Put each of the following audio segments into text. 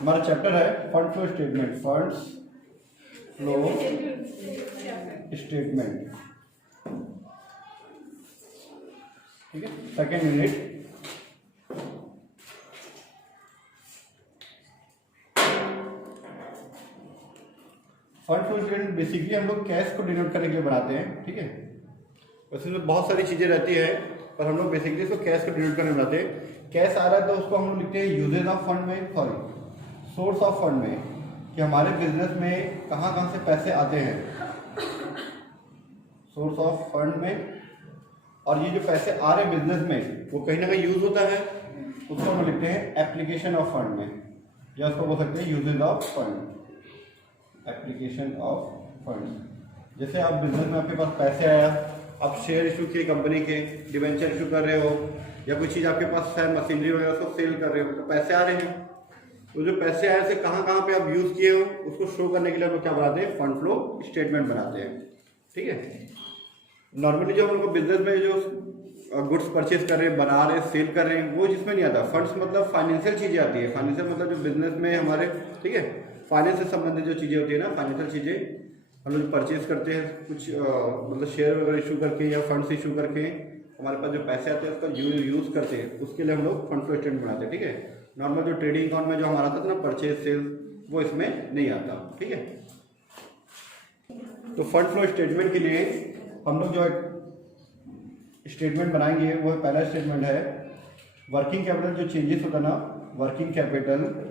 हमारा चैप्टर है fund flow statement, funds flow statement, ठीक है, second unit. Fund flow statement basically हम लोग कैश को डिनोट करने के लिए बनाते हैं, ठीक है। वैसे इसमें बहुत सारी चीजें रहती है, पर हम लोग बेसिकली इसको कैश को डिनोट करने बनाते हैं। कैश आ रहा है तो उसको हम लोग लिखते हैं यूजेज ऑफ फंड में, सॉरी सोर्स ऑफ फंड में, कि हमारे बिजनेस में कहाँ कहाँ से पैसे आते हैं, सोर्स ऑफ फंड में। और ये जो पैसे आ रहे हैं बिजनेस में वो कहीं ना कहीं यूज होता है, उसको हम लिखते हैं एप्लीकेशन ऑफ फंड में, या उसको बोल सकते हैं uses of fund, application of fund. जैसे आप बिजनेस में आपके पास पैसे आया, आप शेयर इशू किए कंपनी के, डिवेंचर इशू कर रहे हो, या कोई चीज़ आपके पास है मशीनरी वगैरह उसको सेल कर रहे हो, तो पैसे आ रहे हैं। तो जो पैसे आए से कहाँ कहाँ पे आप यूज़ किए हो उसको शो करने के लिए हम लोग क्या बनाते हैं, फंड फ्लो स्टेटमेंट बनाते हैं, ठीक है। नॉर्मली जो हम लोग बिजनेस में जो गुड्स परचेज कर रहे हैं, बना रहे हैं, सेल कर रहे हैं, वो जिसमें नहीं आता। फंड्स मतलब फाइनेंशियल चीज़ें आती है, फाइनेंशियल मतलब जो बिजनेस में हमारे, ठीक है, फाइनेंस से संबंधित जो चीज़ें होती है ना, फाइनेंशियल चीज़ें हम लोग परचेज करते हैं कुछ मतलब शेयर वगैरह इशू करके या फंड्स इशू करके, हमारे पास जो पैसे आते हैं उसका यूज़ करते हैं, उसके लिए हम लोग फंड फ्लो स्टेटमेंट बनाते हैं, ठीक है। नॉर्मल जो ट्रेडिंग अकाउंट में जो हमारा आता था ना, परचेज सेल, वो इसमें नहीं आता, ठीक है। तो फंड फ्लो स्टेटमेंट के लिए हम लोग जो स्टेटमेंट बनाएंगे वो पहला स्टेटमेंट है वर्किंग कैपिटल। जो चेंजेस होता है ना, वर्किंग कैपिटल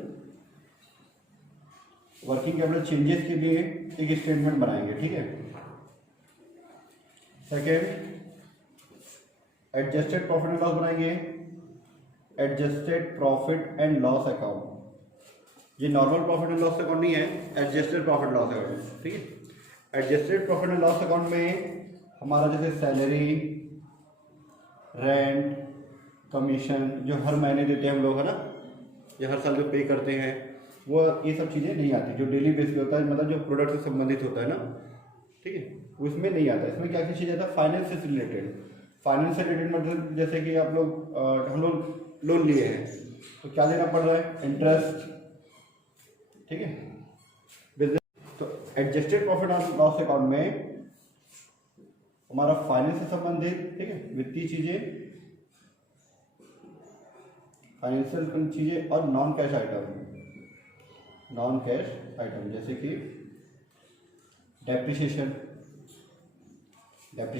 चेंजेस के लिए एक स्टेटमेंट बनाएंगे, ठीक है। Second, adjusted profit and loss बनाएंगे, adjusted profit and loss account. ये normal profit and loss account नहीं है, एडजस्टेड प्रॉफिट लॉस अकाउंट, ठीक है। Adjusted profit and loss account में हमारा जैसे सैलरी, रेंट, कमीशन जो हर महीने देते हैं हम लोग, है ना, या हर साल जो पे करते हैं, वो ये सब चीज़ें नहीं आती। जो डेली बेस पे होता है, मतलब जो प्रोडक्ट से संबंधित होता है ना, ठीक है, उसमें नहीं आता। इसमें क्या क्या चीज़ आता है, फाइनेंस से रिलेटेड। फाइनेंस से रिलेटेड मतलब जैसे कि आप लोग हम लोग लोन लिए हैं तो क्या देना पड़ रहा है, इंटरेस्ट, ठीक है, बिजनेस। तो adjusted profit and loss account में हमारा फाइनेंस से संबंधित, ठीक है, वित्तीय चीजें, फाइनेंशियल चीजें और नॉन कैश आइटम जैसे कि डेप्रिसिएशन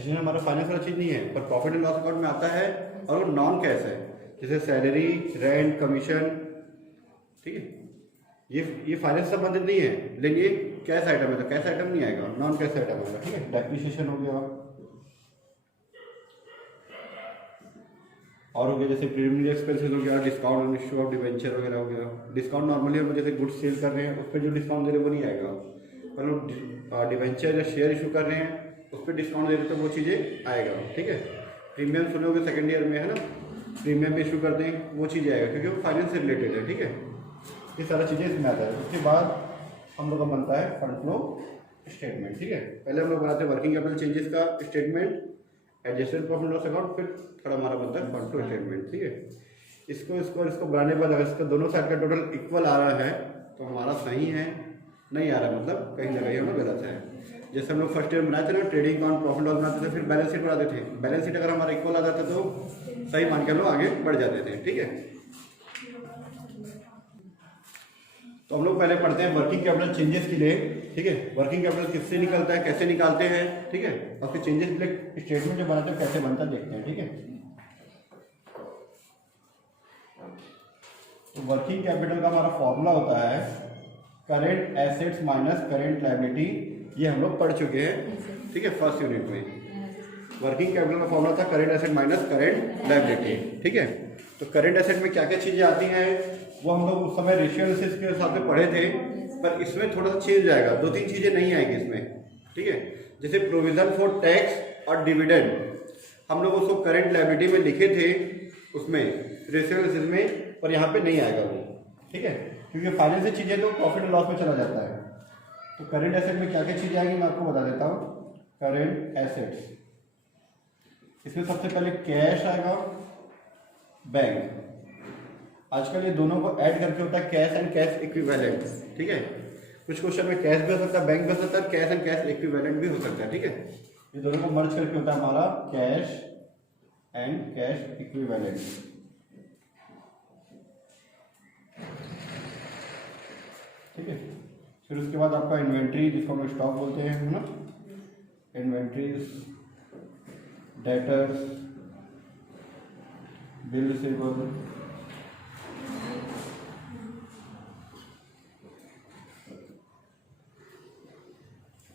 हमारा फाइनेंस वाला चीज नहीं है, पर प्रॉफिट एंड लॉस अकाउंट में आता है और वो नॉन कैश है, जैसे सैलरी, रेंट, कमीशन, ठीक है। ये फाइनेंस संबंधित नहीं है, लेकिन ये कैश आइटम है, तो कैश आइटम नहीं आएगा, नॉन कैश आइटम आएगा, ठीक है। डेप्रिसिएशन हो गया, और हो गया जैसे प्रीलिमिनरी एक्सपेंसेस हो गया, discount on issue of debenture वगैरह हो गया। डिस्काउंट नॉर्मली हम जैसे गुड्स सेल कर रहे हैं उस पर जो डिस्काउंट दे रहे हैं वो नहीं आएगा, पर लोग डिवेंचर या शेयर इशू कर रहे हैं उस पर डिस्काउंट दे रहे हैं तो वो चीज़ें आएगा, ठीक है। प्रीमियम सुनोगे सेकेंड ईयर में, है ना, प्रीमियम इशू करते हैं, वो चीज़ें आएगा क्योंकि वो फाइनेंस से रिलेटेड है, ठीक है। ये सारा चीज़ें इसमें आता है। उसके बाद हम लोग का बनता है फंड फ्लो स्टेटमेंट, ठीक है। पहले हम लोग बनाते हैं वर्किंग कैपिटल चेंजेस का statement, adjusted profit loss account, फिर थोड़ा हमारा बनता है फंड फ्लो स्टेटमेंट, ठीक है। इसको बनाने के बाद अगर इसका दोनों साइड का टोटल इक्वल आ रहा है तो हमारा सही है, नहीं आ रहा मतलब कहीं ना कहीं हमें गलत है। जैसे हम लोग फर्स्ट ईयर बनाए थे ना, ट्रेडिंग अकाउंट, प्रॉफिट लॉस बनाते थे, फिर बैलेंस शीट बनाते थे। बैलेंस शीट अगर हमारा इक्वल आ जाता तो सही मान के हम लोग आगे बढ़ जाते थे, ठीक है। तो हम लोग पहले पढ़ते हैं वर्किंग कैपिटल चेंजेस के लिए, ठीक है। वर्किंग कैपिटल किससे निकलता है, कैसे निकालते हैं, ठीक है, और फिर चेंजेस के लिए स्टेटमेंट जो बनाते हैं कैसे बनता है देखते हैं, ठीक है। तो वर्किंग कैपिटल का हमारा फॉर्मूला होता है current assets minus current liability. ये हम लोग पढ़ चुके हैं, ठीक है, फर्स्ट यूनिट में। वर्किंग कैपिटल का फॉर्मूला था current asset minus current liability, ठीक है। तो करेंट एसेट में क्या क्या चीजें आती हैं वो हम लोग उस समय रेशियो एनालिसिस के हिसाब से पढ़े थे, पर इसमें थोड़ा सा चेंज आएगा, 2-3 चीजें नहीं आएगी इसमें, ठीक है। जैसे प्रोविजन फॉर टैक्स और डिविडेंड हम लोग उसको करेंट लायबिलिटी में लिखे थे उसमें रेशियो एनालिसिस में, पर यहाँ पे नहीं आएगा वो, ठीक है, क्योंकि फाइनेंस से चीजें तो प्रॉफिट एंड लॉस में चला जाता है। तो करेंट एसेट में क्या क्या चीजें आएंगी मैं आपको बता देता हूँ। करेंट एसेट्स, इसमें सबसे पहले कैश आएगा, बैंक, आजकल ये दोनों को ऐड करके होता है कैश एंड कैश इक्विवेलेंट, ठीक है। कुछ क्वेश्चन में कैश भी हो सकता है, बैंक भी हो सकता है, कैश एंड कैश इक्विवेलेंट भी हो सकता है, ठीक है। ये दोनों को मर्ज करके होता है हमारा कैश एंड कैश इक्विवेलेंट, ठीक है। फिर उसके बाद आपका इन्वेंट्री, जिसको हम स्टॉक बोलते हैं, है ना, इन्वेंट्रीज, डेटर्स, बिल रिसीवेबल,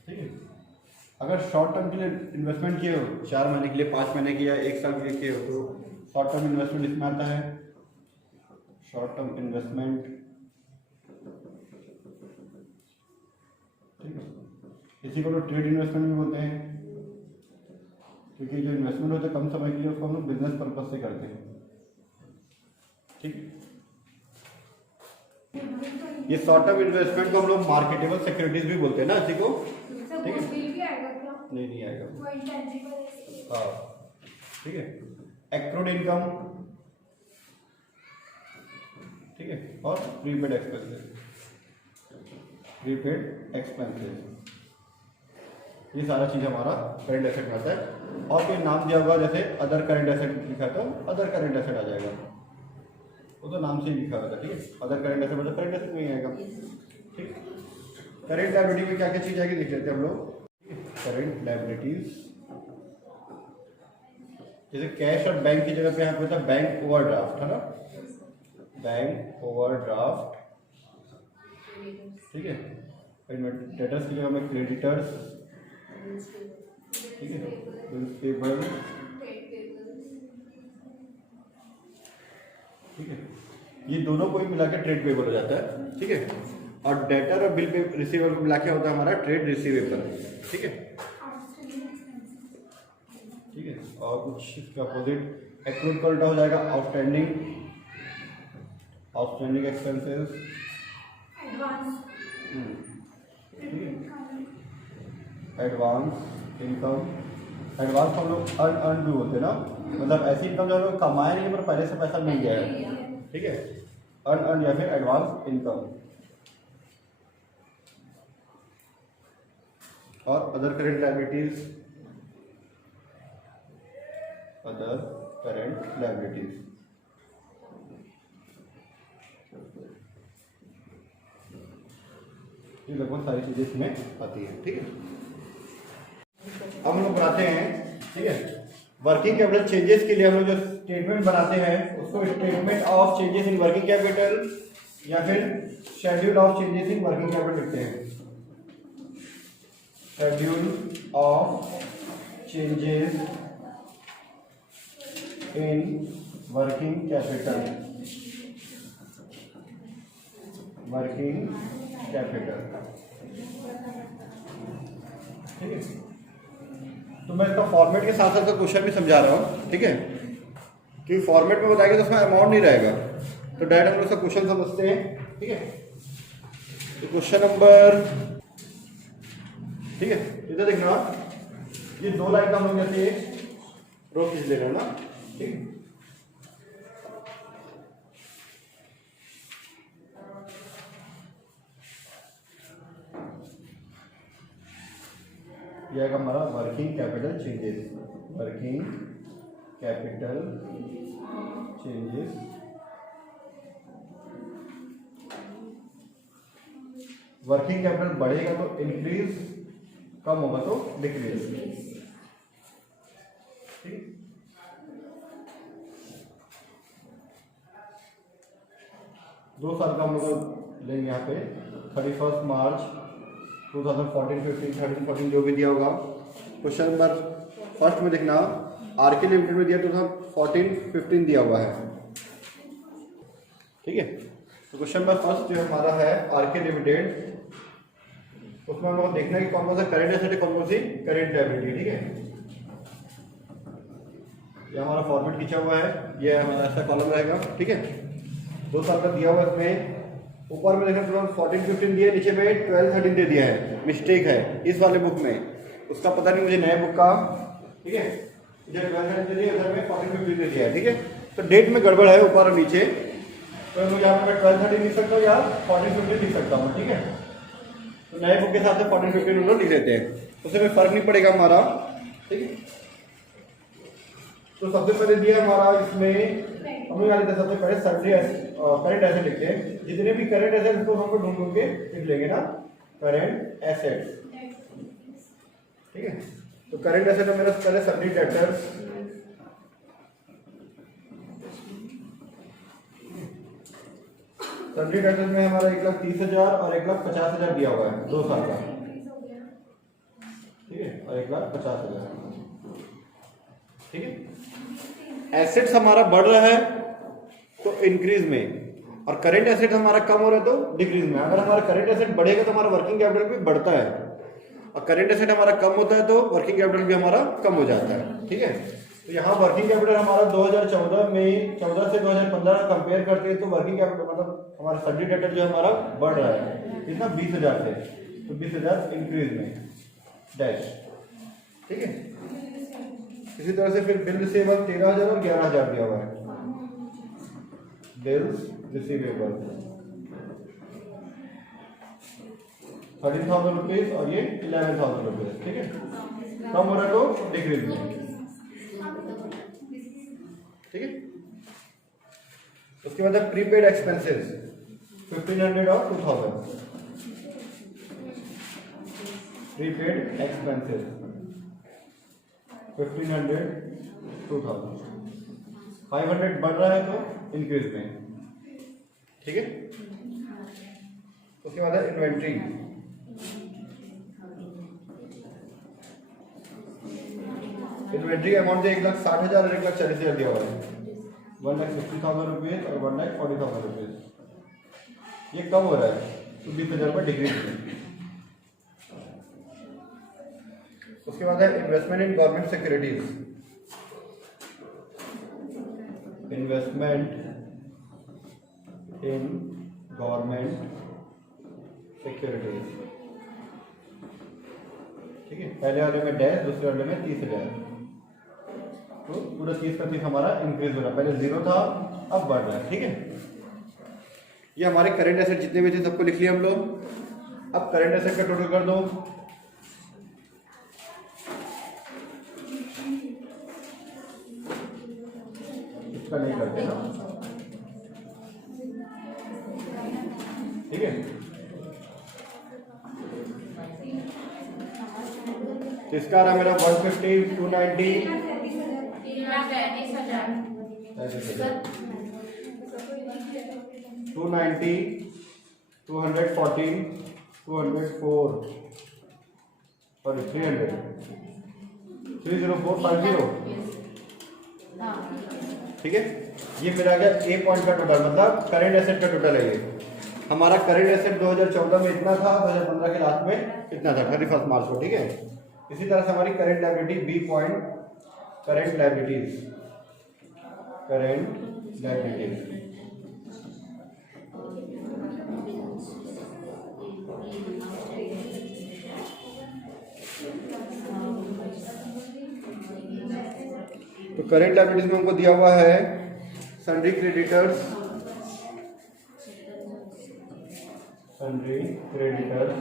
ठीक है। अगर शॉर्ट टर्म के लिए इन्वेस्टमेंट किए हो, 4 महीने के लिए, 5 महीने की या 1 साल के लिए किए हो, तो शॉर्ट टर्म इन्वेस्टमेंट इसमें आता है। शॉर्ट टर्म इन्वेस्टमेंट, ठीक है। इसी को लोग ट्रेड इन्वेस्टमेंट भी बोलते हैं, क्योंकि जो इन्वेस्टमेंट होता है कम समय के लिए, उसको हम लोग बिजनेस पर्पज से करते हैं, ठीक। ये शॉर्ट टर्म इन्वेस्टमेंट को हम लोग मार्केटेबल सिक्योरिटीज भी बोलते हैं ना, इसी को, ठीक है। नहीं आएगा, हाँ, ठीक है। एक्रूड इनकम, ठीक है, और प्रीपेड एक्सपेंसेस, प्रीपेड एक्सपेंसेस, ये सारा चीज हमारा करंट एसेट में आता है। और कोई नाम दिया होगा, जैसे अदर करंट एसेट लिखा है तो अदर करंट एसेट आ जाएगा, वो तो नाम से ही लिखा होगा, ठीक है। अदर करंट एसेट मतलब करंट एसेट में ही आएगा, ठीक। करंट लायबिलिटी में क्या क्या चीज आएगी देख लेते हैं हम लोग। करंट लायबिलिटीज, जैसे कैश और बैंक की जगह पे यहाँ पे होता है बैंक ओवरड्राफ्ट, है ना, बैंक ओवरड्राफ्ट, ठीक है। डेटर्स की जगह में क्रेडिटर्स, ठीक है, बिल्स पेबल, ठीक है। ये दोनों को ही मिला के ट्रेड पेबल हो जाता है, ठीक है। और डेटर और बिल पे रिसीवेबल को मिला के होता है हमारा ट्रेड रिसीवेबल, ठीक है, ठीक है। और कुछ इसका अपोजिट एक्रूड का उल्टा हो जाएगा आउटस्टैंडिंग, आउटस्टैंडिंग एक्सपेंसेस, ठीक है। एडवांस इनकम, एडवांस हम लोग अर्न भी बोलते हैं ना, मतलब ऐसी इनकम जो हम लोग कमाए नहीं पर पहले से पैसा मिल गया है, ठीक है, अर्न या फिर एडवांस इनकम। और other current liabilities, other current liabilities, ये लगभग सारी चीजें इसमें आती है, ठीक है। अब हम लोग बनाते हैं, ठीक है, वर्किंग कैपिटल चेंजेस के लिए हम लोग जो स्टेटमेंट बनाते हैं उसको statement of changes in working capital या फिर schedule of changes in working capital लिखते हैं। Schedule of changes in working capital, working capital, ठीक है। तो मैं इसका फॉर्मेट के साथ साथ क्वेश्चन भी समझा रहा हूँ, ठीक है, क्योंकि फॉर्मेट में बताएंगे तो उसमें अमाउंट नहीं रहेगा, तो डायरेक्ट हम लोग इसका क्वेश्चन समझते हैं, ठीक है। तो क्वेश्चन नंबर, ठीक है, इधर देखना, ये 2 लाइन का हम लोग जैसे रो खींच ले रहे हैं ना, ठीक है। यह आएगा हमारा working capital changes, working capital changes, working capital बढ़ेगा तो इंक्रीज, कम होगा तो डिक्रीज, ठीक। दो साल का हम लोग लेंगे यहाँ पे, 31 मार्च 2014, 15, 13, 14 जो भी दिया होगा। क्वेश्चन नंबर फर्स्ट में देखना, आरके लिमिटेड में दिया 2014, 15 दिया हुआ है, ठीक है। तो क्वेश्चन नंबर फर्स्ट जो हमारा है आरके लिमिटेड, उसमें हम लोग देखना है कि कौन कौन सा करंट एसेट है, कौन कौन सी करंट लायबिलिटी, ठीक है। ये हमारा फॉर्मेट खींचा हुआ है, ये हमारा ऐसा कॉलम रहेगा, ठीक है। 2 साल का दिया हुआ है, इसमें ऊपर में देखना 2014, 15 दिया, नीचे में 12, 13 दे दिया है, मिस्टेक है इस वाले बुक में, उसका पता नहीं मुझे नए बुक का, ठीक है। इधर 12, 13 दे दिया, इधर में 14, 15 दे दिया है, ठीक है। तो डेट में गड़बड़ है ऊपर और नीचे, तो मैं यहाँ पे मैं 1230 लिख सकता हूँ या 1450 लिख सकता हूँ, ठीक है। तो नए बुक के हिसाब से 1450 हम लोग लिख लेते हैं, उससे कोई फर्क नहीं पड़ेगा हमारा, ठीक है। तो सबसे पहले दिया हमारा इसमें हम लोग यहाँ लिखते हैं, सबसे पहले सन्ड्री करंट एसेट लिखते हैं, जितने भी करंट एसेट उसको हमको ढूंढ के लिख लेंगे ना, करंट एसेट, ठीक है। तो करंट एसेट है मेरा पहले सन्ड्री डेब्टर्स, सन्ड्री डेब्टर्स में हमारा 1,30,000 और 1,50,000 दिया हुआ है 2 साल का, ठीक है, और 1,50,000, ठीक है। एसेट्स हमारा बढ़ रहा है तो इंक्रीज में, और करंट एसेट हमारा कम हो रहा है तो डिक्रीज में। अगर हमारा करंट एसेट बढ़ेगा तो हमारा वर्किंग कैपिटल भी बढ़ता है, और करंट एसेट हमारा कम होता है तो वर्किंग कैपिटल भी हमारा कम हो जाता है, ठीक है। तो यहाँ वर्किंग कैपिटल हमारा 2014 में 14 से 2015 कंपेयर करते हैं तो वर्किंग कैपिटल मतलब हमारा सन्ड्री डेब्टर जो हमारा बढ़ रहा है कितना 20,000 से, तो 20,000 इंक्रीज में डैश, ठीक है। इसी तरह से फिर बिल रिसीवेबल 13,000 और 11,000 दिया हुआ है, बिल्स रिसीवेबल 13,000 रुपीज और ये 11,000 रुपीज, ठीक है। कम हो रहा है तो डिक्रीज में, ठीक है। उसके बाद प्रीपेड एक्सपेंसेस 1,500 और 2,000, प्रीपेड एक्सपेंसेस 1,500 2,000, 500 बढ़ रहा है तो इंक्रीज में, ठीक है। उसके बाद है इन्वेंट्री, इन्वेंट्री अमाउंट 1,60,000 और 1,40,000 दिया हुआ है, 1,60,000 रुपीज और 1,40,000 रुपीज। ये कम हो रहा है तो 20,000 रुपये डिक्रीज में। उसके बाद है investment in government securities, investment in government securities, ठीक है। पहले वाले में डैश, दूसरे वाले में 30,000, तो पूरा 30 का 30 हमारा इंक्रीज हो रहा है, पहले 0 था अब बढ़ रहा है, ठीक है। ये हमारे करंट एसेट जितने भी थे सबको लिख लिया हम लोग। अब करंट एसेट का टोटल कर दो, इसका नहीं करते ना, ठीक है। तो इसका आ रहा मेरा 150, 290, 290, 214, 204 और 300, 30450, ठीक है। ये मेरा आ गया ए पॉइंट का टोटल, मतलब करंट एसेट का टोटल है। ये हमारा करंट एसेट 2014 में इतना था, 2015 के लास्ट में इतना था 31 मार्च को, ठीक है। इसी तरह से हमारी current liability B point, current liabilities, current liabilities, तो करंट लायबिलिटीज में हमको दिया हुआ है सन्ड्री क्रेडिटर्स, सन्ड्री क्रेडिटर्स,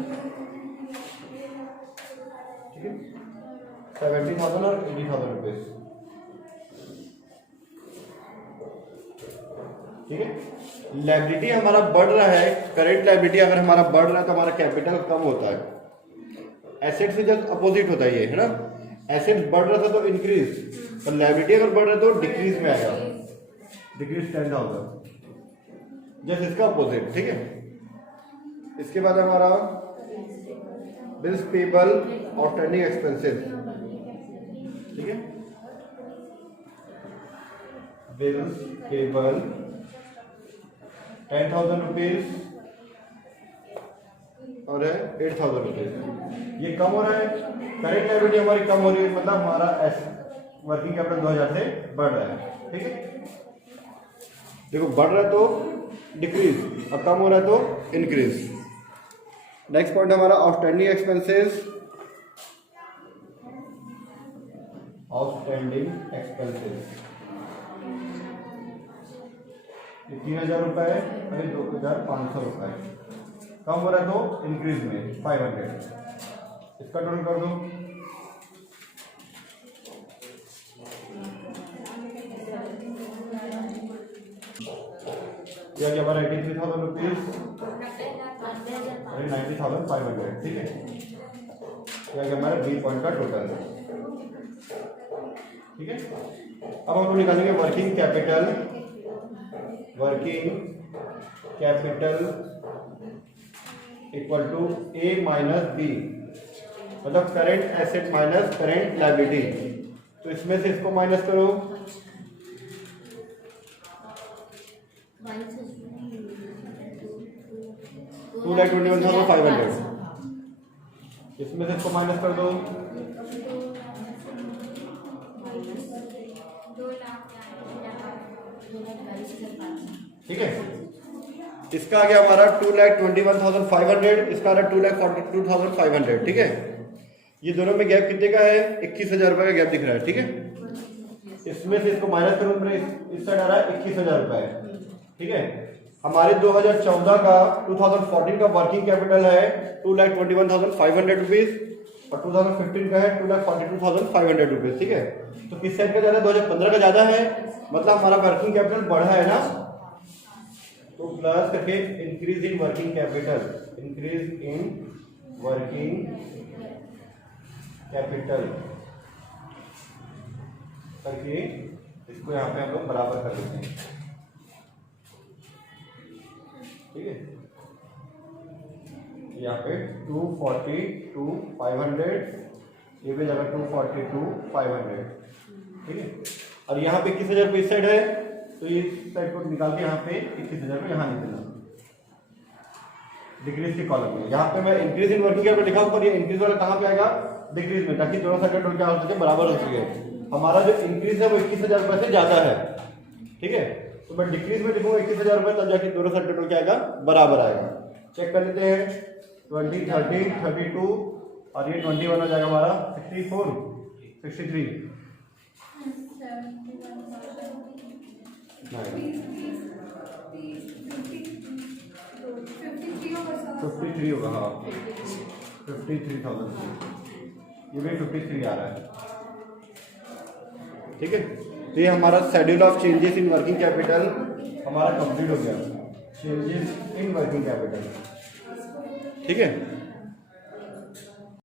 ठीक है, 70,000 और 80,000 रुपीज, ठीक है। लायबिलिटी हमारा बढ़ रहा है, करंट लायबिलिटी अगर हमारा बढ़ रहा है तो हमारा कैपिटल कम होता है। एसेट से जस्ट अपोजिट होता है ये, है ना। एसेट बढ़ रहा था तो इंक्रीज, और लायबिलिटी अगर बढ़ रहा है तो डिक्रीज में आएगा, डिक्रीज 10,000, जस्ट इसका अपोजिट, ठीक है। इसके बाद हमारा बिल्स पेबल आउटस्टैंडिंग एक्सपेंसेस, ठीक है, बिल्स पेबल 10,000 रुपीज और है 8,000 रुपीज। ये कम हो रहा है, करेंट लायबिलिटी हमारी कम हो रही है, मतलब हमारा वर्किंग कैपिटल 2,000 से बढ़ रहा है, ठीक है। देखो बढ़ रहा है तो डिक्रीज और कम हो रहा है तो इंक्रीज। नेक्स्ट पॉइंट हमारा आउटस्टैंडिंग एक्सपेंसेस, आउटस्टैंडिंग एक्सपेंसेस ये 3000 रुपये, अभी 2500 रुपये कम हो रहा है तो इंक्रीज में 500, इसका टोटल कर दो। यह क्या हमारा 83,000 रुपीज, 90,500, ठीक है। यह क्या हमारा बी पॉइंट का टोटल है, ठीक है। अब हम लोग निकालेंगे working capital. Working capital equal to A minus B, मतलब current asset minus current liability. तो इसमें से इसको माइनस करो, 2,21,500, इसमें से इसको माइनस कर दो, ठीक है। इसका आ गया हमारा 2,21,500, इसका आ रहा 2,42,500, ठीक है। ये दोनों में गैप कितने का है, 21,000 रुपये का गैप दिख रहा है, ठीक है। इसमें से इसको माइनस करो, इस साइड आ रहा है 21,000 रुपये, ठीक है। हमारे 2014 का 2014 का वर्किंग कैपिटल है 2,21,500 रुपीज और 2015 का है 2,42,500 रुपीज, ठीक है। तो किस साइड का ज्यादा है, 2015 का ज्यादा है, मतलब हमारा वर्किंग कैपिटल बढ़ा है ना। तो प्लस करके increase in working capital, increase in working capital करके इसको यहाँ पे हम लोग बराबर कर देते हैं, ठीक है। यहाँ पे 242,500, ये भी जगह 242,500, ठीक है। और यहाँ पे 21,000 रुपये इस साइड है, तो ये साइड को निकाल के यहाँ पे 21,000 रुपये यहाँ निकलना डिक्रीज के कॉलम में। यहाँ पे मैं इंक्रीज इन वर्किंग कैपिटल लिखा हूँ, पर ये इंक्रीज वाला कहाँ पे आएगा, डिक्रीज में, ताकि दोनों साइड का टोटल क्या हो सके, बराबर हो सके। हमारा जो इंक्रीज है वो 21,000 रुपये से ज्यादा है, ठीक है। तो मैं डिक्रीज में लिखूंगा 21,000 रुपये, तब जाके दोनों साइड टोटल क्या आएगा, बराबर आएगा। चेक कर लेते हैं, 20, 30, 32 और ये 21 हो जाएगा हमारा 64, 63, 53 होगा, हाँ 53,000, ये भी 53 आ रहा है, ठीक है। तो ये हमारा schedule of changes in working capital हमारा कंप्लीट हो गया, चेंजेस इन वर्किंग कैपिटल, ठीक है।